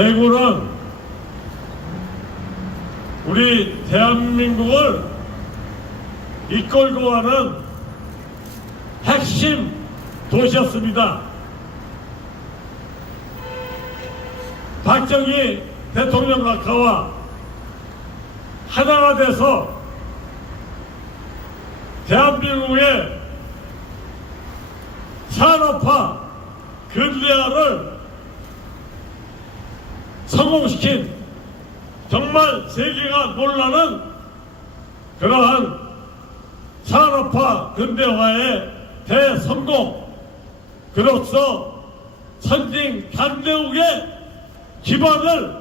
대구는 우리 대한민국을 이끌고 가는 핵심 도시였습니다. 박정희 대통령 각하와 하나가 돼서 대한민국의 산업화 근대화를 성공시킨 정말 세계가 놀라는 그러한 산업화 근대화의 대성공, 그로써 선진 강대국의 기반을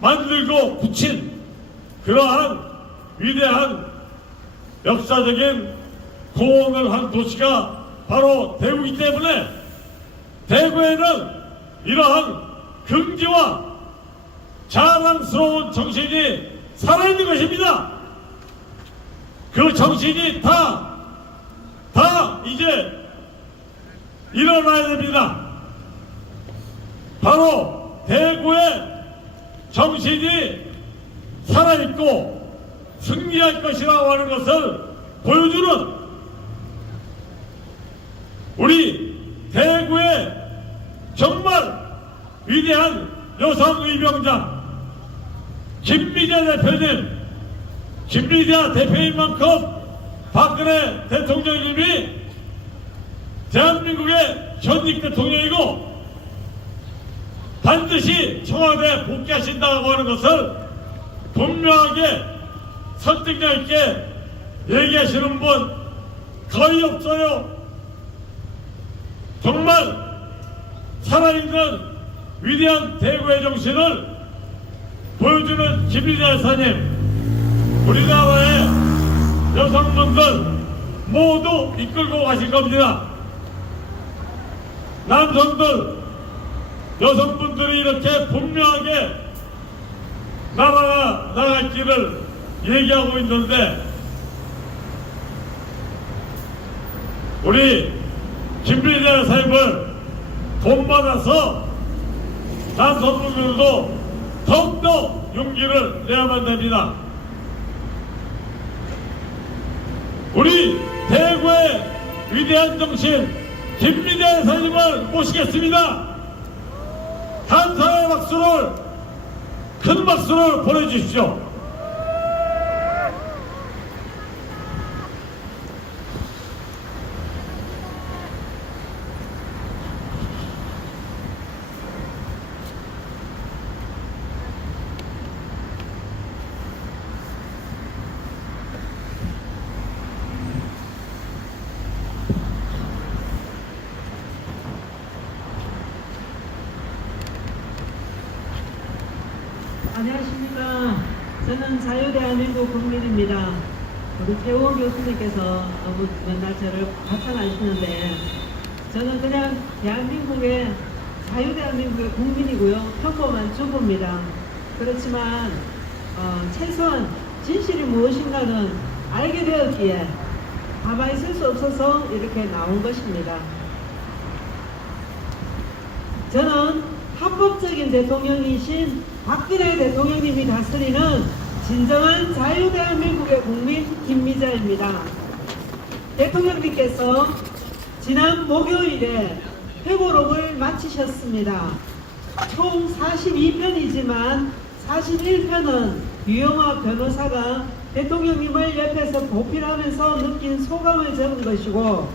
만들고 굳힌 그러한 위대한 역사적인 공헌을 한 도시가 바로 대구이기 때문에 대구에는 이러한 긍지와 자랑스러운 정신이 살아있는 것입니다. 그 정신이 다 이제 일어나야 됩니다. 바로 대구의 정신이 살아있고 승리할 것이라고 하는 것을 보여주는 우리 대구의 정말 위대한 여성의병장 김미자 대표님, 김미자 대표님만큼 박근혜 대통령님이 대한민국의 현직 대통령이고 반드시 청와대에 복귀하신다고 하는 것을 분명하게 설득력 있게 얘기하시는 분 거의 없어요. 정말 살아있는 위대한 대구의 정신을 보여주는 김미자 여사님, 우리나라의 여성분들 모두 이끌고 가실 겁니다. 남성들, 여성분들이 이렇게 분명하게 나라가 나갈 길을 얘기하고 있는데 우리 김미자 여사님을 본받아서 남성분들도 더욱더 용기를 내야만 됩니다. 우리 대구의 위대한 정신 김미자 여사님을 모시겠습니다. 감사의 박수를, 큰 박수를 보내주십시오. 안녕하십니까. 저는 자유대한민국 국민입니다. 우리 최우원 교수님께서 너무 맨날 저를 과찬하시는데 저는 그냥 대한민국의 자유대한민국의 국민이고요. 평범한 주부입니다. 그렇지만 최소한 진실이 무엇인가는 알게 되었기에 가만히 있을 수 없어서 이렇게 나온 것입니다. 저는 합법적인 대통령이신 박근혜 대통령님이 다스리는 진정한 자유대한민국의 국민 김미자입니다. 대통령님께서 지난 목요일에 회고록을 마치셨습니다. 총 42편이지만 41편은 유영아 변호사가 대통령님을 옆에서 보필하면서 느낀 소감을 적은 것이고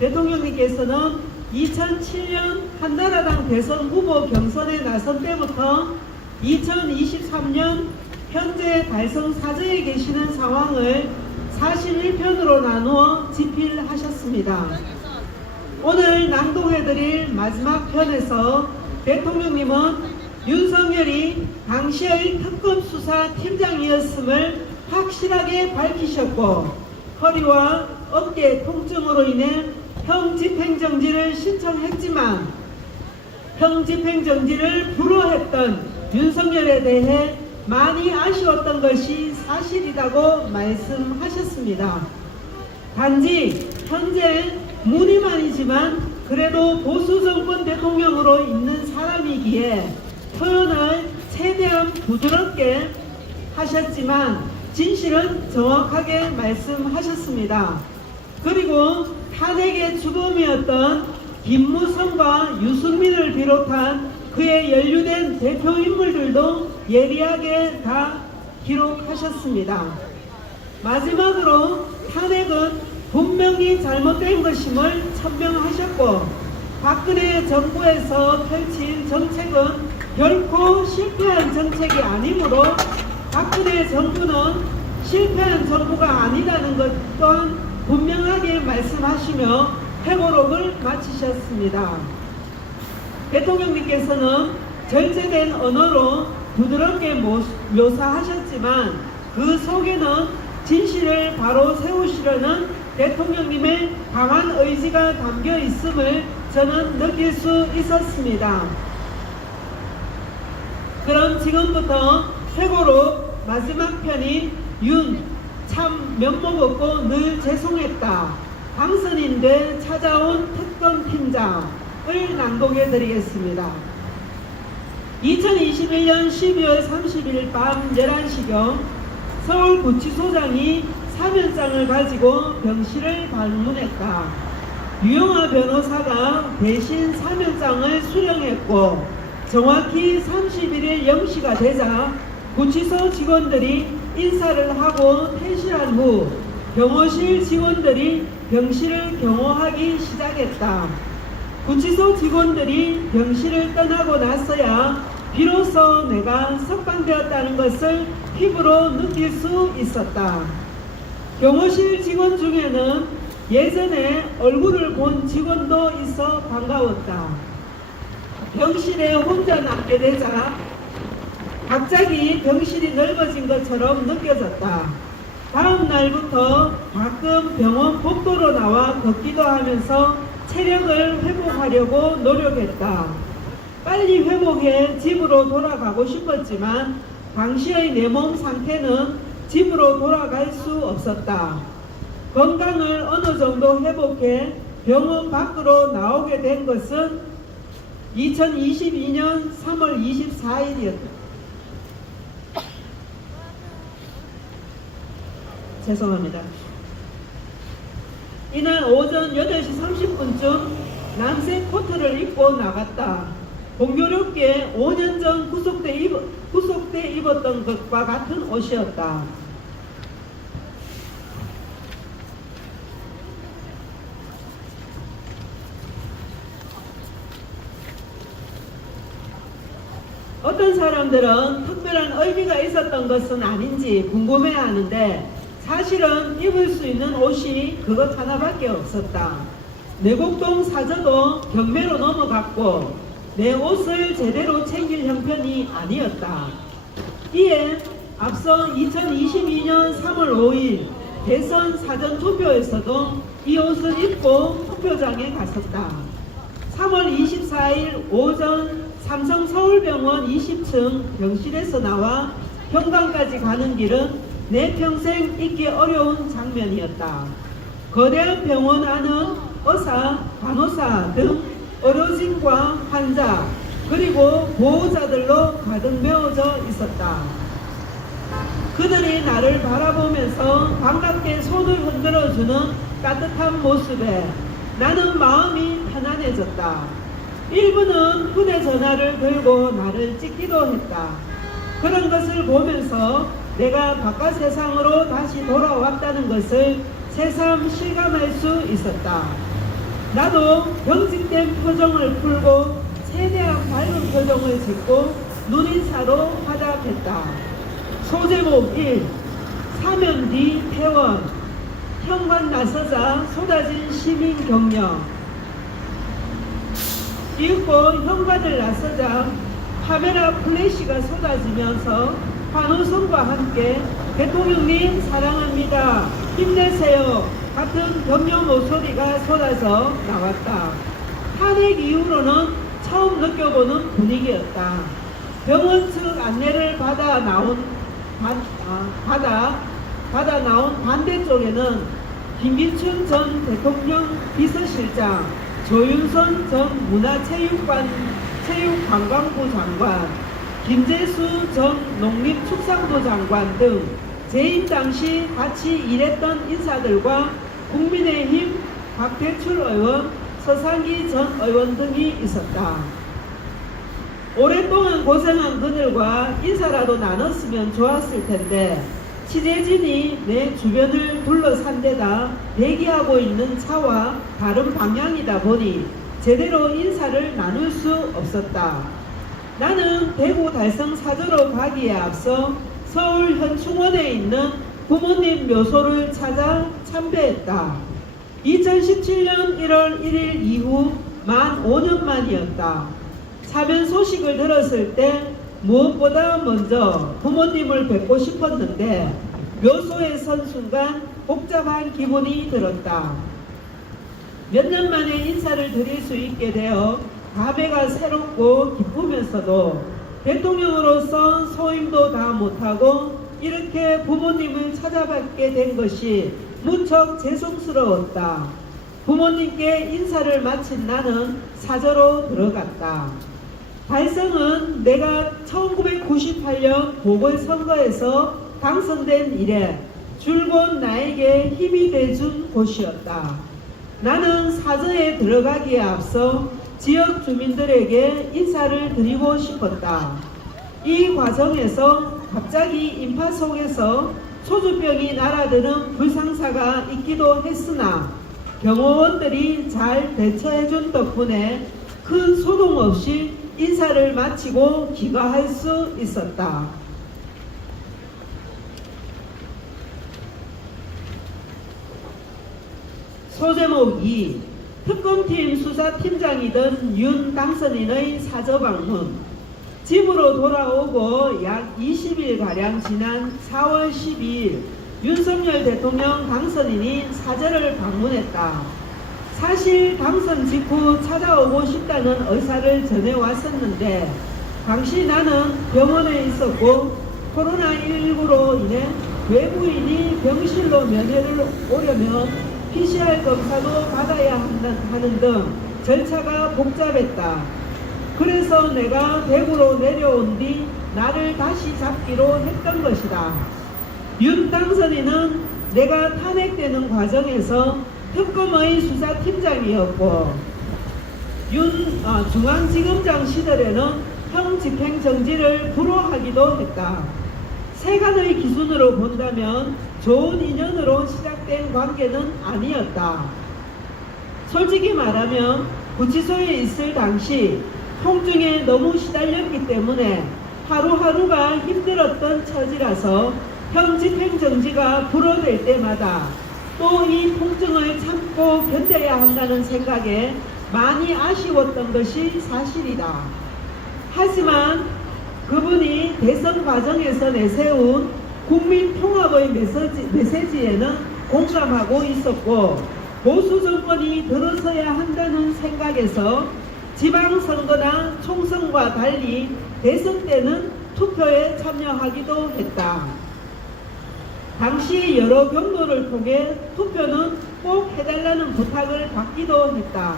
대통령님께서는 2007년 한나라당 대선 후보 경선에 나선 때부터 2023년 현재 달성 사저에 계시는 상황을 41편으로 나누어 집필하셨습니다. 오늘 낭독해드릴 마지막 편에서 대통령님은 윤석열이 당시의 특검수사 팀장이었음을 확실하게 밝히셨고 허리와 어깨 통증으로 인해 형집행정지를 신청했지만 형집행정지를 불허했던 윤석열에 대해 많이 아쉬웠던 것이 사실이라고 말씀하셨습니다. 단지 현재 무늬만이지만 그래도 보수정권 대통령으로 있는 사람이기에 부드럽게 하셨지만 진실은 정확하게 말씀하셨습니다. 그리고 탄핵의 주범이었던 김무성과 유승민을 비롯한 그에 연루된 대표 인물들도 예리하게 다 기록하셨습니다. 마지막으로 탄핵은 분명히 잘못된 것임을 천명하셨고 박근혜 정부에서 펼친 정책은 결코 실패한 정책이 아니므로 박근혜 정부는 실패한 정부가 아니라는 것 또한 분명하게 말씀하시며 회고록을 마치셨습니다. 대통령님께서는 절제된 언어로 부드럽게 묘사하셨지만 그 속에는 진실을 바로 세우시려는 대통령님의 강한 의지가 담겨 있음을 저는 느낄 수 있었습니다. 그럼 지금부터 회고록 마지막 편인 참 면목 없고 늘 죄송했다. 당선인돼 찾아온 특검팀장을 낭독해 드리겠습니다. 2021년 12월 30일 밤 11시경 서울구치소장이 사면장을 가지고 병실을 방문했다. 유영아 변호사가 대신 사면장을 수령했고 정확히 31일 0시가 되자 구치소 직원들이 인사를 하고 퇴실한 후 경호실 직원들이 병실을 경호하기 시작했다. 구치소 직원들이 병실을 떠나고 나서야 비로소 내가 석방되었다는 것을 피부로 느낄 수 있었다. 경호실 직원 중에는 예전에 얼굴을 본 직원도 있어 반가웠다. 병실에 혼자 남게 되자 갑자기 병실이 넓어진 것처럼 느껴졌다. 다음 날부터 가끔 병원 복도로 나와 걷기도 하면서 체력을 회복하려고 노력했다. 빨리 회복해 집으로 돌아가고 싶었지만 당시의 내 몸 상태는 집으로 돌아갈 수 없었다. 건강을 어느 정도 회복해 병원 밖으로 나오게 된 것은 2022년 3월 24일이었다. 죄송합니다. 이날 오전 8시 30분쯤 남색 코트를 입고 나갔다. 공교롭게 5년 전 구속돼 입었던 것과 같은 옷이었다. 어떤 사람들은 특별한 의미가 있었던 것은 아닌지 궁금해하는데 사실은 입을 수 있는 옷이 그것 하나밖에 없었다. 내곡동 사저도 경매로 넘어갔고 내 옷을 제대로 챙길 형편이 아니었다. 이에 앞서 2022년 3월 5일 대선 사전 투표에서도 이 옷을 입고 투표장에 갔었다. 3월 24일 오전 삼성 서울병원 20층 병실에서 나와 현관까지 가는 길은 내 평생 잊기 어려운 장면이었다. 거대한 병원 안은 의사, 간호사 등 의료진과 환자 그리고 보호자들로 가득 메워져 있었다. 그들이 나를 바라보면서 반갑게 손을 흔들어주는 따뜻한 모습에 나는 마음이 편안해졌다. 일부는 휴대전화를 들고 나를 찍기도 했다. 그런 것을 보면서 내가 바깥 세상으로 다시 돌아왔다는 것을 새삼 실감할 수 있었다. 나도 경직된 표정을 풀고 최대한 밝은 표정을 짓고 눈인사로 화답했다. 소제목 1. 사면 뒤 퇴원. 현관 나서자 쏟아진 시민 격려. 읽고 현관을 나서자 카메라 플래시가 쏟아지면서 환호성과 함께 대통령님 사랑합니다. 힘내세요. 같은 격려 목소리가 쏟아져 나왔다. 탄핵 이후로는 처음 느껴보는 분위기였다. 병원 측 안내를 받아 나온 반대쪽에는 김기춘 전 대통령 비서실장, 조윤선 전 문화체육관광부 장관, 김재수 전 농림축산부 장관 등 재임 당시 같이 일했던 인사들과 국민의힘 박대출 의원, 서상기 전 의원 등이 있었다. 오랫동안 고생한 그들과 인사라도 나눴으면 좋았을 텐데 취재진이 내 주변을 둘러싼 데다 대기하고 있는 차와 다른 방향이다 보니 제대로 인사를 나눌 수 없었다. 나는 대구 달성 사저로 가기에 앞서 서울 현충원에 있는 부모님 묘소를 찾아 참배했다. 2017년 1월 1일 이후 만 5년 만이었다. 사면 소식을 들었을 때 무엇보다 먼저 부모님을 뵙고 싶었는데 묘소에 선 순간 복잡한 기분이 들었다. 몇 년 만에 인사를 드릴 수 있게 되어 감회가 새롭고 기쁘면서도 대통령으로서 소임도 다 못하고 이렇게 부모님을 찾아뵙게 된 것이 무척 죄송스러웠다. 부모님께 인사를 마친 나는 사저로 들어갔다. 달성은 내가 1998년 보궐선거에서 당선된 이래 줄곧 나에게 힘이 돼준 곳이었다. 나는 사저에 들어가기에 앞서 지역 주민들에게 인사를 드리고 싶었다. 이 과정에서 갑자기 인파 속에서 소주병이 날아드는 불상사가 있기도 했으나 경호원들이 잘 대처해준 덕분에 큰 소동 없이 인사를 마치고 귀가할 수 있었다. 소제목 2. 특검팀 수사팀장이던 윤 당선인의 사저 방문. 집으로 돌아오고 약 20일가량 지난 4월 12일 윤석열 대통령 당선인이 사저를 방문했다. 사실 당선 직후 찾아오고 싶다는 의사를 전해왔었는데 당시 나는 병원에 있었고 코로나19로 인해 외부인이 병실로 면회를 오려면 PCR 검사도 받아야 하는 등 절차가 복잡했다. 그래서 내가 대구로 내려온 뒤 나를 다시 잡기로 했던 것이다. 윤 당선인은 내가 탄핵되는 과정에서 특검의 수사팀장이었고 중앙지검장 시절에는 형 집행정지를 불허하기도 했다. 세간의 기준으로 본다면 좋은 인연으로 시작된 관계는 아니었다. 솔직히 말하면 구치소에 있을 당시 통증에 너무 시달렸기 때문에 하루하루가 힘들었던 처지라서 형 집행정지가 불허될 때마다 또 이 통증을 참고 견뎌야 한다는 생각에 많이 아쉬웠던 것이 사실이다. 하지만 그분이 대선 과정에서 내세운 국민통합의 메시지에는 공감하고 있었고 보수 정권이 들어서야 한다는 생각에서 지방선거나 총선과 달리 대선 때는 투표에 참여하기도 했다. 당시 여러 경로를 통해 투표는 꼭 해달라는 부탁을 받기도 했다.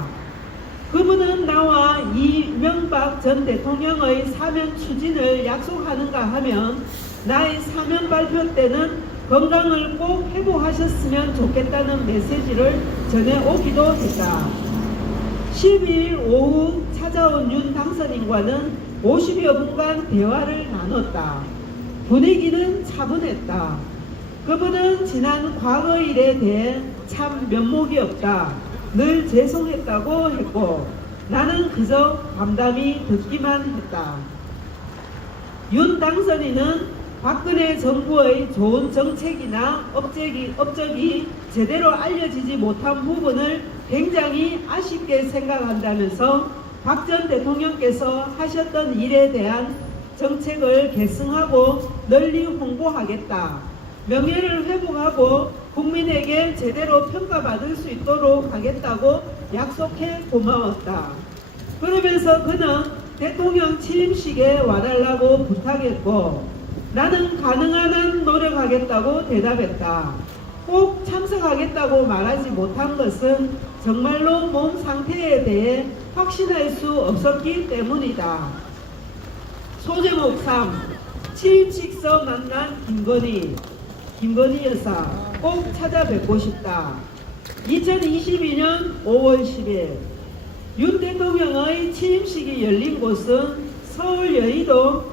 그분은 나와 이명박 전 대통령의 사면 추진을 약속하는가 하면 나의 사면 발표 때는 건강을 꼭 회복하셨으면 좋겠다는 메시지를 전해오기도 했다. 12일 오후 찾아온 윤 당선인과는 50여 분간 대화를 나눴다. 분위기는 차분했다. 그분은 지난 과거 일에 대해 참 면목이 없다. 늘 죄송했다고 했고 나는 그저 담담히 듣기만 했다. 윤 당선인은 박근혜 정부의 좋은 정책이나 업적이 제대로 알려지지 못한 부분을 굉장히 아쉽게 생각한다면서 박 전 대통령께서 하셨던 일에 대한 정책을 계승하고 널리 홍보하겠다. 명예를 회복하고 국민에게 제대로 평가받을 수 있도록 하겠다고 약속해 고마웠다. 그러면서 그는 대통령 취임식에 와달라고 부탁했고 나는 가능한 한 노력하겠다고 대답했다. 꼭 참석하겠다고 말하지 못한 것은 정말로 몸 상태에 대해 확신할 수 없었기 때문이다. 소제목 3. 취임식서 만난 김건희 여사 꼭 찾아뵙고 싶다. 2022년 5월 10일 윤 대통령의 취임식이 열린 곳은 서울 여의도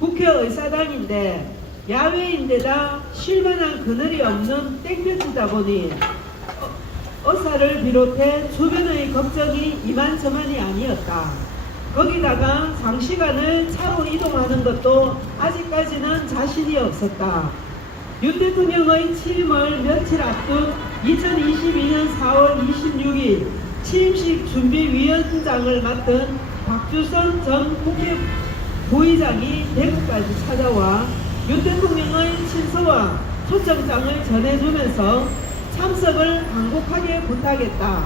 국회의사당인데 야외인데다 쉴만한 그늘이 없는 땡볕이다 보니 의사를 비롯해 주변의 걱정이 이만저만이 아니었다. 거기다가 장시간을 차로 이동하는 것도 아직까지는 자신이 없었다. 윤 대통령의 취임을 며칠 앞둔 2022년 4월 26일 취임식 준비위원장을 맡은 박주선 전 국회 부의장이 대구까지 찾아와 윤 대통령의 친서와 초청장을 전해주면서 참석을 간곡하게 부탁했다.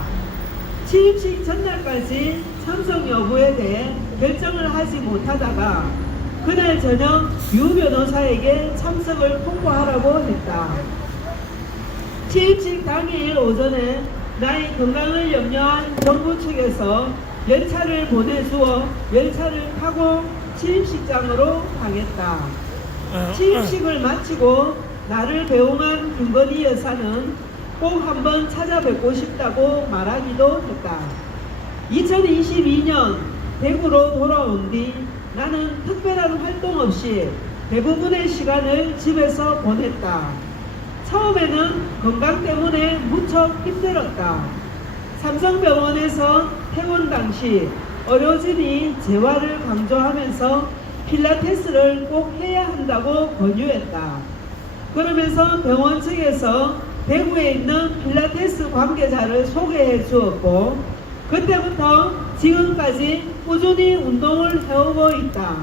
취임식 전날까지 참석 여부에 대해 결정을 하지 못하다가 그날 저녁 유 변호사에게 참석을 통보하라고 했다. 취임식 당일 오전에 나의 건강을 염려한 정부 측에서 열차를 보내주어 열차를 타고 취임식장으로 가겠다. 취임식을 마치고 나를 배웅한 김건희 여사는 꼭 한번 찾아뵙고 싶다고 말하기도 했다. 2022년 대구로 돌아온 뒤 나는 특별한 활동 없이 대부분의 시간을 집에서 보냈다. 처음에는 건강 때문에 무척 힘들었다. 삼성병원에서 퇴원 당시 의료진이 재활을 강조하면서 필라테스를 꼭 해야 한다고 권유했다. 그러면서 병원 측에서 대구에 있는 필라테스 관계자를 소개해 주었고 그때부터 지금까지 꾸준히 운동을 해오고 있다.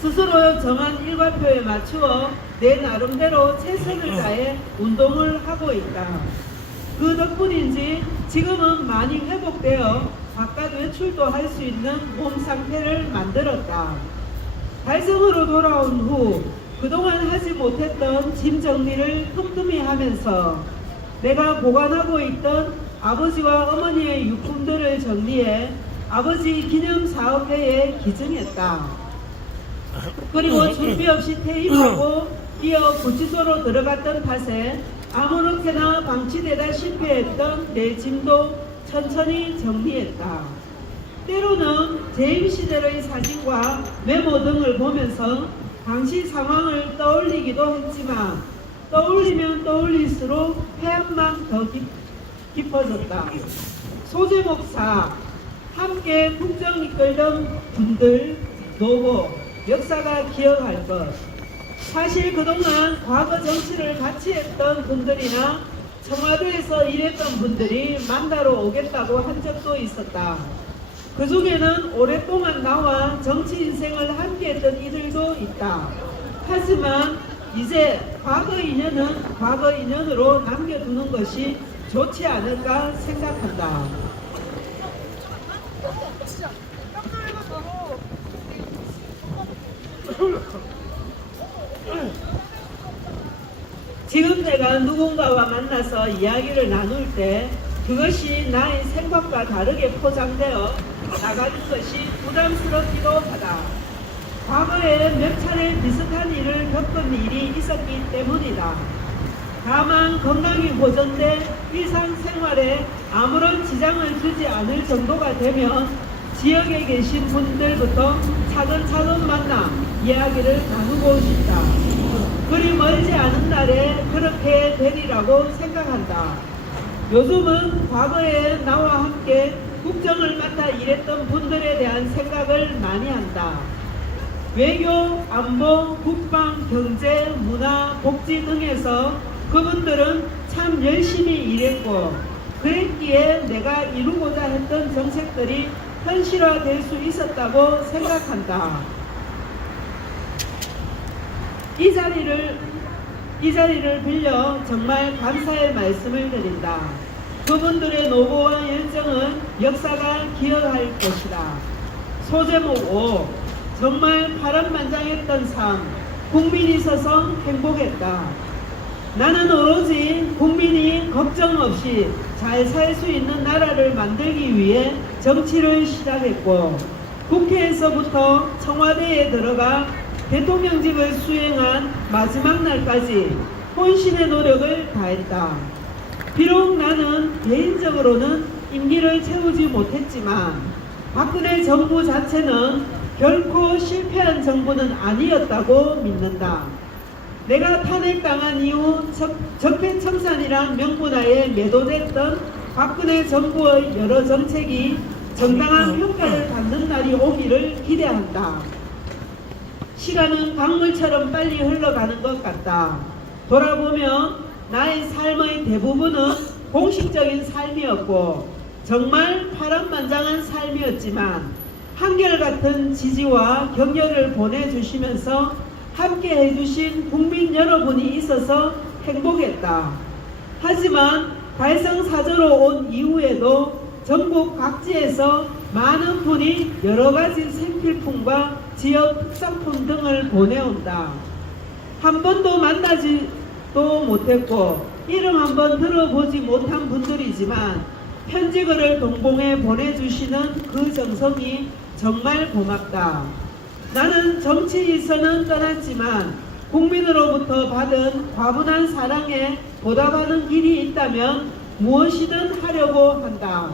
스스로 정한 일과표에 맞추어 내 나름대로 최선을 다해 운동을 하고 있다. 그 덕분인지 지금은 많이 회복되어 바깥 외출도 할 수 있는 몸 상태를 만들었다. 달성으로 돌아온 후 그동안 하지 못했던 짐 정리를 틈틈이 하면서 내가 보관하고 있던 아버지와 어머니의 유품들을 정리해 아버지 기념사업회에 기증했다. 그리고 준비 없이 퇴임하고 이어 구치소로 들어갔던 탓에 아무렇게나 방치되다시피 했던 내 짐도 천천히 정리했다. 때로는 재임 시절의 사진과 메모 등을 보면서 당시 상황을 떠올리기도 했지만 떠올리면 떠올릴수록 해안만 더 깊어졌다. 소제목 4. 함께 국정 이끌던 분들, 노고, 역사가 기억할 것. 사실 그동안 과거 정치를 같이 했던 분들이나 청와대에서 일했던 분들이 만나러 오겠다고 한 적도 있었다. 그 중에는 오랫동안 나와 정치 인생을 함께했던 이들도 있다. 하지만 이제 과거 인연은 과거 인연으로 남겨두는 것이 좋지 않을까 생각한다. 지금 내가 누군가와 만나서 이야기를 나눌 때 그것이 나의 생각과 다르게 포장되어 나가는 것이 부담스럽기도 하다. 과거에 몇 차례 비슷한 일을 겪은 일이 있었기 때문이다. 다만 건강이 보존돼 일상생활에 아무런 지장을 주지 않을 정도가 되면 지역에 계신 분들부터 차근차근 만나 이야기를 나누고 싶다. 그리 멀지 않은 날에 그렇게 되리라고 생각한다. 요즘은 과거에 나와 함께 국정을 맡아 일했던 분들에 대한 생각을 많이 한다. 외교, 안보, 국방, 경제, 문화, 복지 등에서 그분들은 참 열심히 일했고 그랬기에 내가 이루고자 했던 정책들이 현실화될 수 있었다고 생각한다. 이 자리를 빌려 정말 감사의 말씀을 드린다. 그분들의 노고와 열정은 역사가 기억할 것이다. 소제목 5. 정말 파란만장했던 삶. 국민이 있어서 행복했다. 나는 오로지 국민이 걱정 없이 잘 살 수 있는 나라를 만들기 위해 정치를 시작했고 국회에서부터 청와대에 들어가 대통령직을 수행한 마지막 날까지 혼신의 노력을 다했다. 비록 나는 개인적으로는 임기를 채우지 못했지만 박근혜 정부 자체는 결코 실패한 정부는 아니었다고 믿는다. 내가 탄핵당한 이후 적폐청산이란 명분하에 매도됐던 박근혜 정부의 여러 정책이 정당한 평가를 받는 날이 오기를 기대한다. 시간은 강물처럼 빨리 흘러가는 것 같다. 돌아보면 나의 삶의 대부분은 공식적인 삶이었고 정말 파란만장한 삶이었지만 한결같은 지지와 격려를 보내주시면서 함께 해주신 국민 여러분이 있어서 행복했다. 하지만 달성사저로 온 이후에도 전국 각지에서 많은 분이 여러가지 생필품과 지역 특산품 등을 보내온다. 한 번도 만나지도 못했고 이름 한번 들어보지 못한 분들이지만 편지글을 동봉해 보내주시는 그 정성이 정말 고맙다. 나는 정치에서는 떠났지만 국민으로부터 받은 과분한 사랑에 보답하는 길이 있다면 무엇이든 하려고 한다.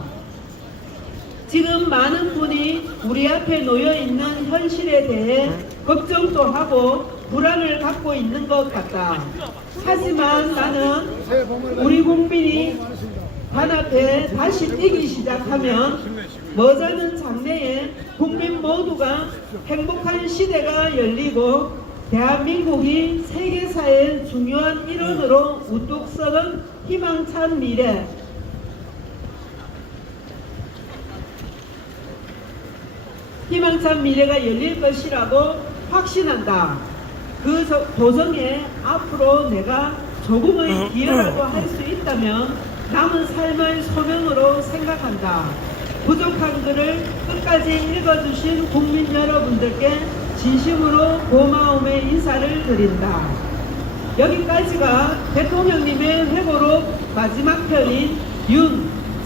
지금 많은 분이 우리 앞에 놓여있는 현실에 대해 걱정도 하고 불안을 갖고 있는 것 같다. 하지만 나는 우리 국민이 단합해 다시 뛰기 시작하면 머지않은 장래에 국민 모두가 행복한 시대가 열리고 대한민국이 세계사의 중요한 일원으로 우뚝 서는 희망찬 미래가 열릴 것이라고 확신한다. 그 도전에 앞으로 내가 조금의 기여라도 할 수 있다면 남은 삶의 소명으로 생각한다. 부족한 글을 끝까지 읽어주신 국민 여러분들께 진심으로 고마움의 인사를 드린다. 여기까지가 대통령님의 회고록 마지막 편인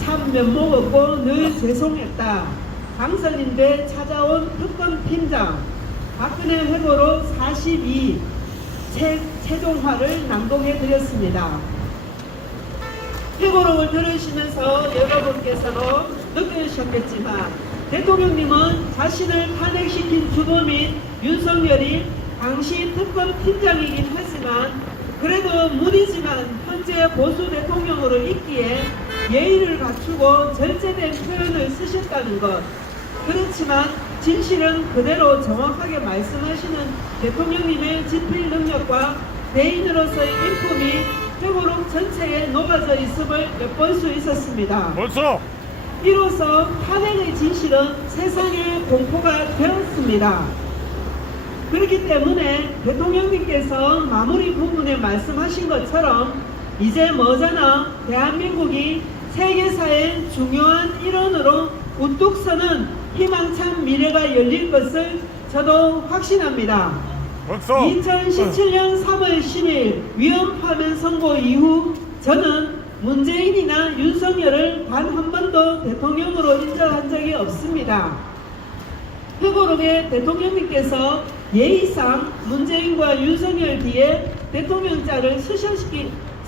참 면목 없고 늘 죄송했다. 당선인대 찾아온 특검팀장 박근혜 회고록 42 최종화를 낭독해 드렸습니다. 회고록을 들으시면서 여러분께서는 느끼셨겠지만 대통령님은 자신을 탄핵시킨 주범인 윤석열이 당시 특검팀장이긴 하지만 그래도 무리지만 현재 보수 대통령으로 있기에 예의를 갖추고 절제된 표현을 쓰셨다는 것. 그렇지만 진실은 그대로 정확하게 말씀하시는 대통령님의 집필 능력과 대인으로서의 인품이 회고록 전체에 녹아져 있음을 엿볼 수 있었습니다. 벌써 이로써 탄핵의 진실은 세상에 공포가 되었습니다. 그렇기 때문에 대통령님께서 마무리 부분에 말씀하신 것처럼 이제 머지않아 대한민국이 세계사의 중요한 일원으로 우뚝 서는 희망찬 미래가 열릴 것을 저도 확신합니다. 2017년 3월 10일 위헌파면 선고 이후 저는 문재인이나 윤석열을 단 한 번도 대통령으로 인정한 적이 없습니다. 회고록에 대통령님께서 예의상 문재인과 윤석열 뒤에 대통령자를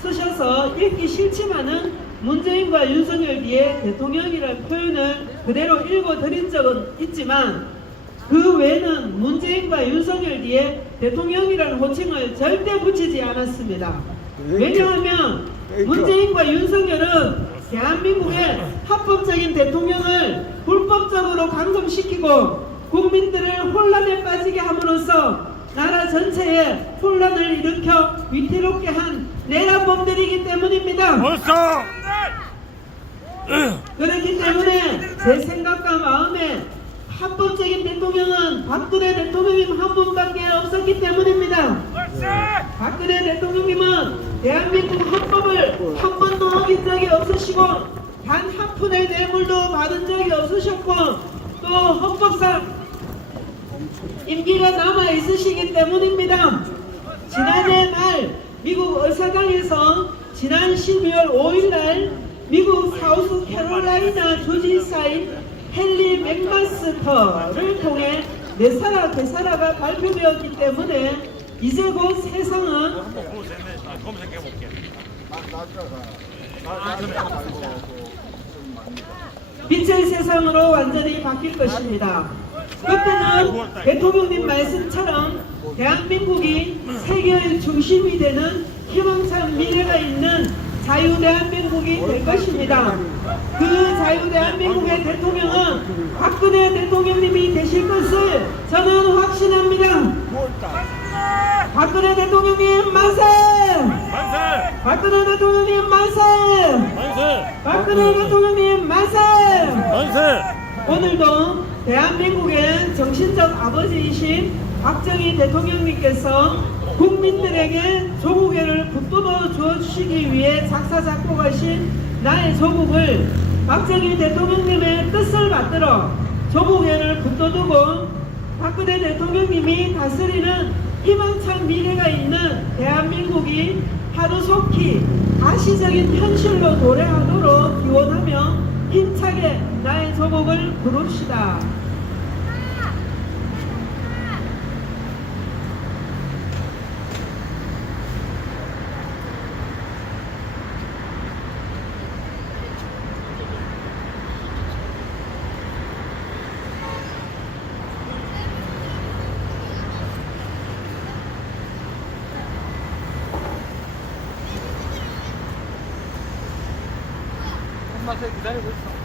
쓰셔서 읽기 싫지만은 문재인과 윤석열 뒤에 대통령이라는 표현을 그대로 읽어드린 적은 있지만 그 외에는 문재인과 윤석열 뒤에 대통령이라는 호칭을 절대 붙이지 않았습니다. 왜냐하면 문재인과 윤석열은 대한민국의 합법적인 대통령을 불법적으로 감금시키고 국민들을 혼란에 빠지게 함으로써 나라 전체에 혼란을 일으켜 위태롭게 한 내란범들이기 때문입니다. 그렇기 때문에 제 생각과 마음에 합법적인 대통령은 박근혜 대통령님 한 분밖에 없었기 때문입니다. 박근혜 대통령님은 대한민국 헌법을 한 번도 어긴 적이 없으시고 단 한 푼의 뇌물도 받은 적이 없으셨고 또 헌법상 임기가 남아 있으시기 때문입니다. 지난해 말 미국 의사당에서 지난 12월 5일날 미국 사우스 캐롤라이나 주지사인 헨리 맥마스터를 통해 네사라 대사라가 발표되었기 때문에 이제 곧 세상은 검색해볼게. 빛의 세상으로 완전히 바뀔 것입니다. 그때는 대통령님 말씀처럼 대한민국이 세계의 중심이 되는 희망찬 미래가 있는 자유대한민국이 될 것입니다. 그 자유대한민국의 대통령은 박근혜 대통령님이 되실 것을 저는 확신합니다. 박근혜 대통령님 만세! 만세! 박근혜 대통령님 만세! 만세! 박근혜 대통령님 만세! 만세! 오늘도 대한민국의 정신적 아버지이신 박정희 대통령님께서 국민들에게 조국애를 북돋워 주시기 위해 작사작곡하신 나의 조국을 박정희 대통령님의 뜻을 받들어 조국애를 북돋우고 박근혜 대통령님이 다스리는 희망찬 미래가 있는 대한민국이 하루속히 가시적인 현실로 도래하도록 기원하며 힘차게 나의 조국을 부릅시다. 엄마한테 기다리고 있어.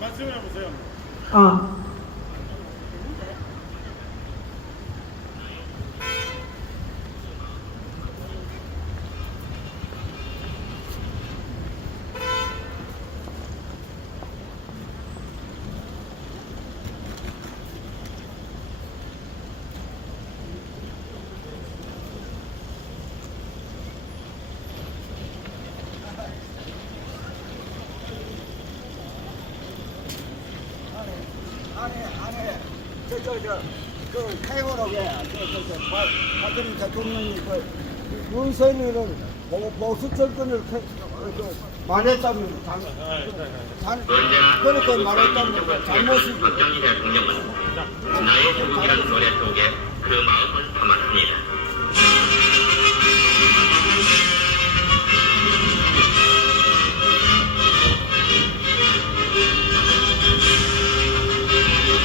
말씀을 해보세요. 안에 그 태고록에 박근혜 대통령이 윤석열은 보수 정권을 말했다면 그렇게 말했다면 잘못이지. 박정희 대통령은 나의 조국이라는 노래 속에 그 마음을 담았습니다. 아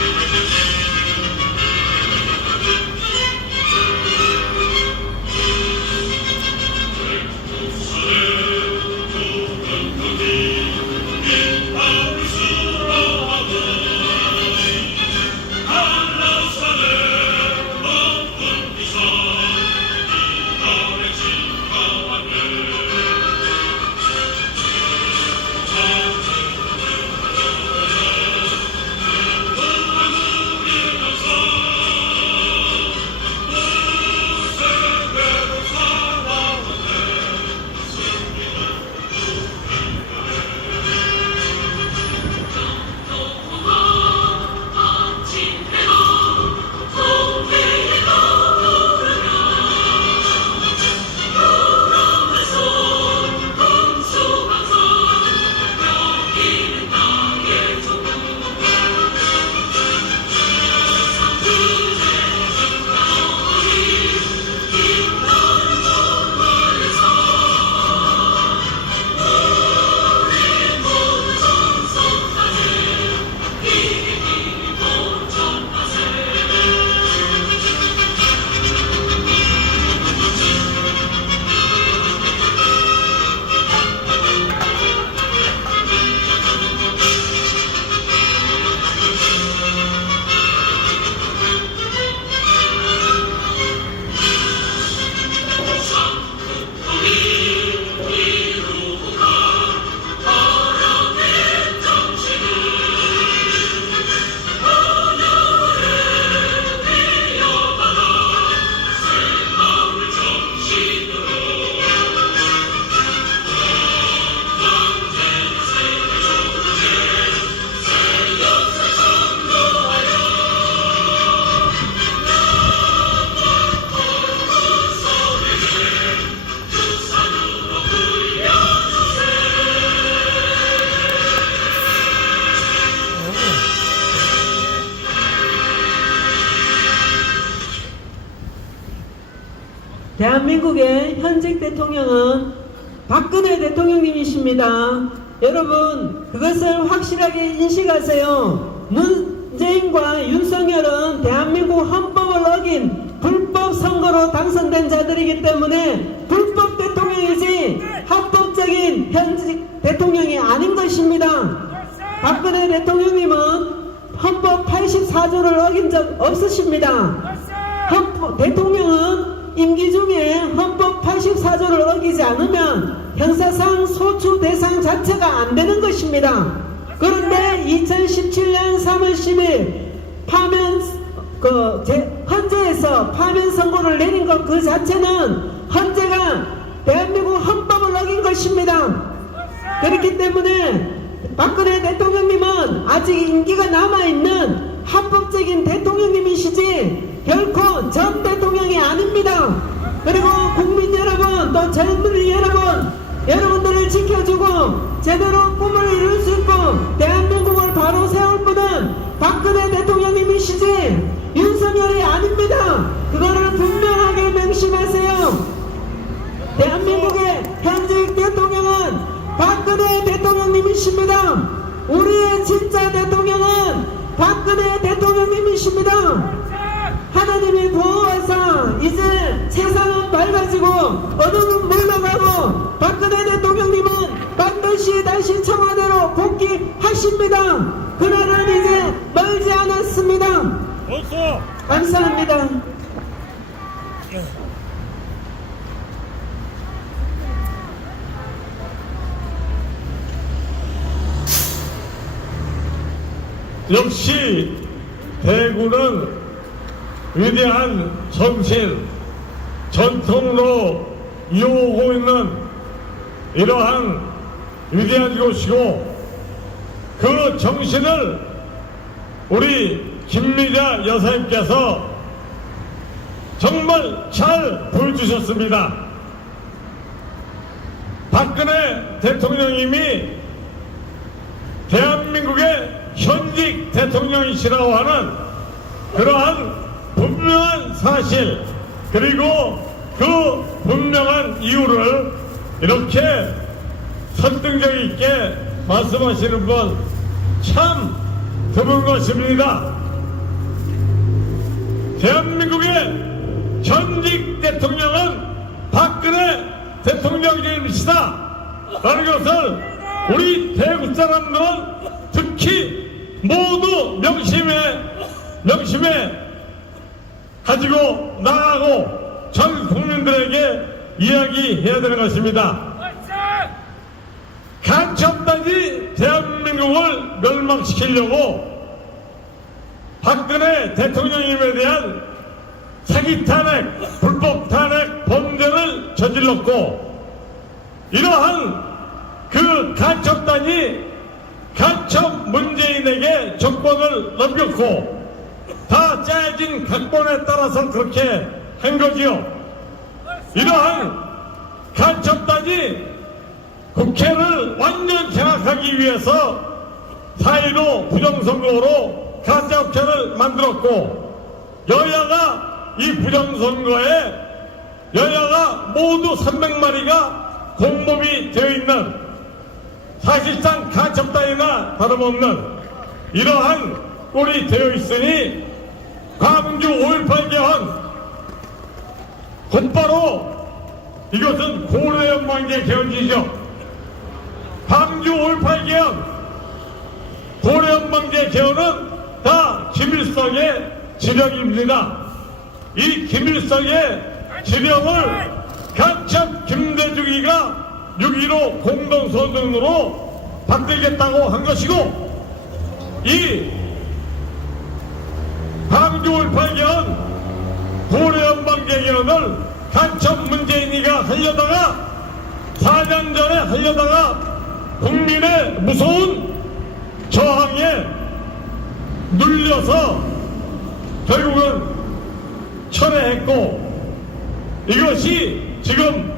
대한민국의 현직 대통령은 박근혜 대통령님이십니다. 여러분, 그것을 확실하게 인식하세요. 문재인과 윤석열은 대한민국 헌법을 어긴 불법 선거로 당선된 자들이기 때문에 불법 대통령이지 합법적인 현직 대통령이 아닌 것입니다. 박근혜 대통령님은 헌법 84조를 어긴 적 없으십니다. 대통령은 임기 중에 헌법 84조를 어기지 않으면 형사상 소추 대상 자체가 안 되는 것입니다. 그런데 2017년 3월 10일 헌재에서 파면 선고를 내린 것 그 자체는 헌재가 대한민국 헌법을 어긴 것입니다. 그렇기 때문에 박근혜 대통령님은 아직 임기가 남아있는 합법적인 대통령님이시지 결코 전 대통령이 아닙니다. 그리고 국민 여러분, 또 젊은이 여러분, 여러분들을 지켜주고 제대로 꿈을 이룰 수 있고 대한민국을 바로 세울 분은 박근혜 대통령님이시지 윤석열이 아닙니다. 그거를 분명하게 명심하세요. 대한민국의 현직 대통령은 박근혜 대통령님이십니다. 우리의 진짜 대통령은 박근혜 대통령님이십니다. 하나님이 도와서 이제 세상은 밝아지고 어둠은 물러가고 박근혜 대통령님은 반드시 다시 청와대로 복귀하십니다. 그날은 이제 멀지 않았습니다. 감사합니다. 역시 대구는 위대한 정신, 전통으로 이어오고 있는 이러한 위대한 곳이고 그 정신을 우리 김미자 여사님께서 정말 잘 보여주셨습니다. 박근혜 대통령님이 대한민국의 현직 대통령이시라고 하는 그러한 분명한 사실 그리고 그 분명한 이유를 이렇게 설득력 있게 말씀하시는 분 참 드문 것입니다. 대한민국의 현직 대통령은 박근혜 대통령님이시다 라는 것을 우리 대구 사람들은 특히 모두 명심해 가지고 나가고 전 국민들에게 이야기해야 되는 것입니다. 간첩단이 대한민국을 멸망시키려고 박근혜 대통령님에 대한 사기 탄핵, 불법 탄핵 범죄를 저질렀고 이러한 그 간첩단이 간첩 문재인에게 정권을 넘겼고 다 짜여진 각본에 따라서 그렇게 한 거지요. 이러한 간첩단이 국회를 완전 장악하기 위해서 4.15 부정선거로 가짜국회를 만들었고 여야가 이 부정선거에 여야가 모두 300마리가 공범이 되어 있는 사실상 간첩단이나 다름없는 이러한 꼴이 되어 있으니 광주 5.18 개헌 곧바로 이것은 고려연방제 개헌이죠. 광주 5.18 개헌 고려연방제 개헌은 다 김일성의 지령입니다. 이 김일성의 지령을 간첩 김대중이가 6.15 공동선언으로 바꾸겠다고 한 것이고 이 광주 5.18 개헌 고려연방제 개헌을 간첩 문재인이가 하려다가 4년 전에 하려다가 국민의 무서운 저항에 눌려서 결국은 철회했고 이것이 지금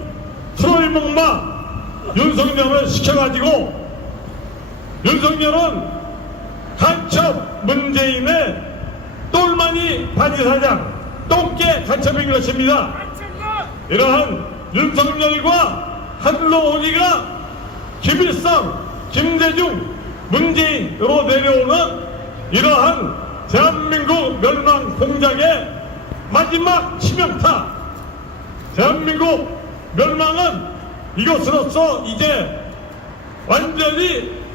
트로이목마 윤석열을 시켜가지고 윤석열은 간첩 문재인의 똘마니 바지사장 똥개 간첩인 것입니다. 이러한 윤석열과 한노호기가 김일성, 김대중, 문재인으로 내려오는 이러한 대한민국 멸망 공작의 마지막 치명타, 대한민국 멸망은 이것으로서 이제 완전히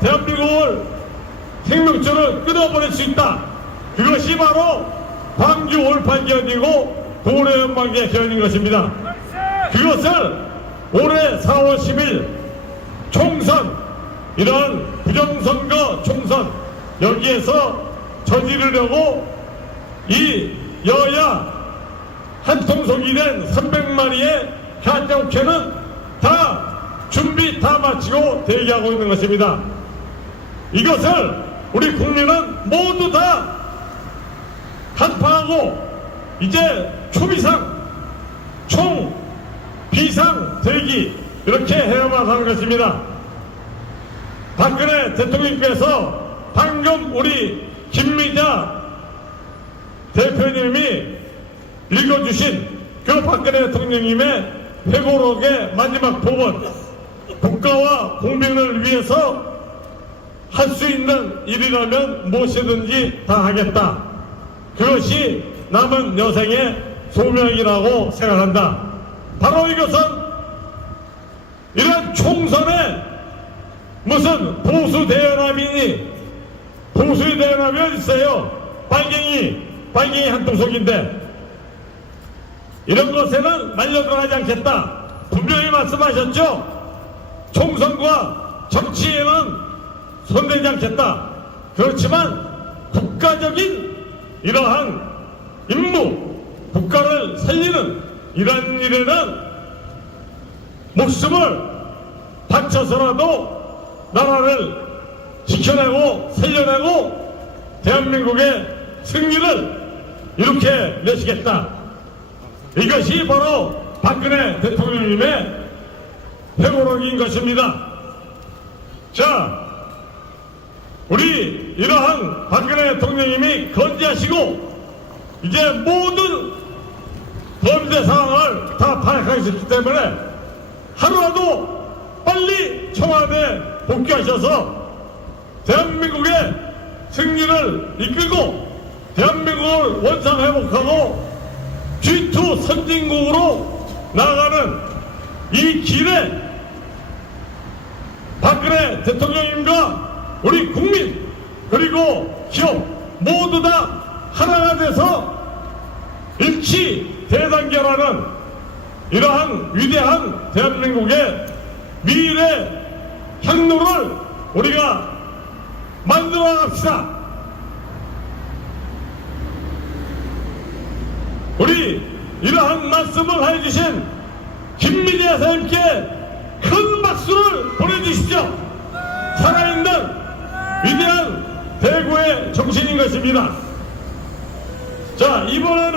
대한민국을 생명줄을 끊어버릴 수 있다. 그것이 바로 광주 5.18 개헌이고 고려 연방계 개헌인 것입니다. 그것을 올해 4월 10일 총선, 이러한 부정선거 총선 여기에서 저지르려고 이 여야 한통속이 된 300마리의 가짜국회는 다 준비 다 마치고 대기하고 있는 것입니다. 이것을 우리 국민은 모두 다 간파하고 이제 초비상, 총비상 대기 이렇게 해야만 하는 것입니다. 박근혜 대통령께서 방금 우리 김미자 대표님이 읽어주신 그 박근혜 대통령님의 회고록의 마지막 부분, 국가와 국민을 위해서 할 수 있는 일이라면 무엇이든지 다 하겠다. 그것이 남은 여생의 소명이라고 생각한다. 바로 이것은 이런 총선에 무슨 보수 대연합이니, 보수 대연합이 어디 있어요? 빨갱이 한통속인데 이런 것에는 말려들어가지 않겠다. 분명히 말씀하셨죠? 총선과 정치에는 손대지 않겠다. 그렇지만 국가적인 이러한 임무, 국가를 살리는 이러한 일에는 목숨을 바쳐서라도 나라를 지켜내고 살려내고 대한민국의 승리를 이렇게 내시겠다. 이것이 바로 박근혜 대통령님의 회고록인 것입니다. 자, 우리 이러한 박근혜 대통령님이 건재하시고 이제 모든 범죄 상황을 다 파악하셨기 때문에 하루라도 빨리 청와대에 복귀하셔서 대한민국의 승리를 이끌고 대한민국을 원상회복하고 G2 선진국으로 나아가는 이 길에 박근혜 대통령님과 우리 국민 그리고 기업 모두 다 하나가 돼서 일치 대단결하는 이러한 위대한 대한민국의 미래 향로를 우리가 만들어 갑시다. 우리 이러한 말씀을 해주신 김미재 선생님께 큰 박수를 보내주십시오. 살아있는 위대한 대구의 정신인 것입니다. 자, 이번에는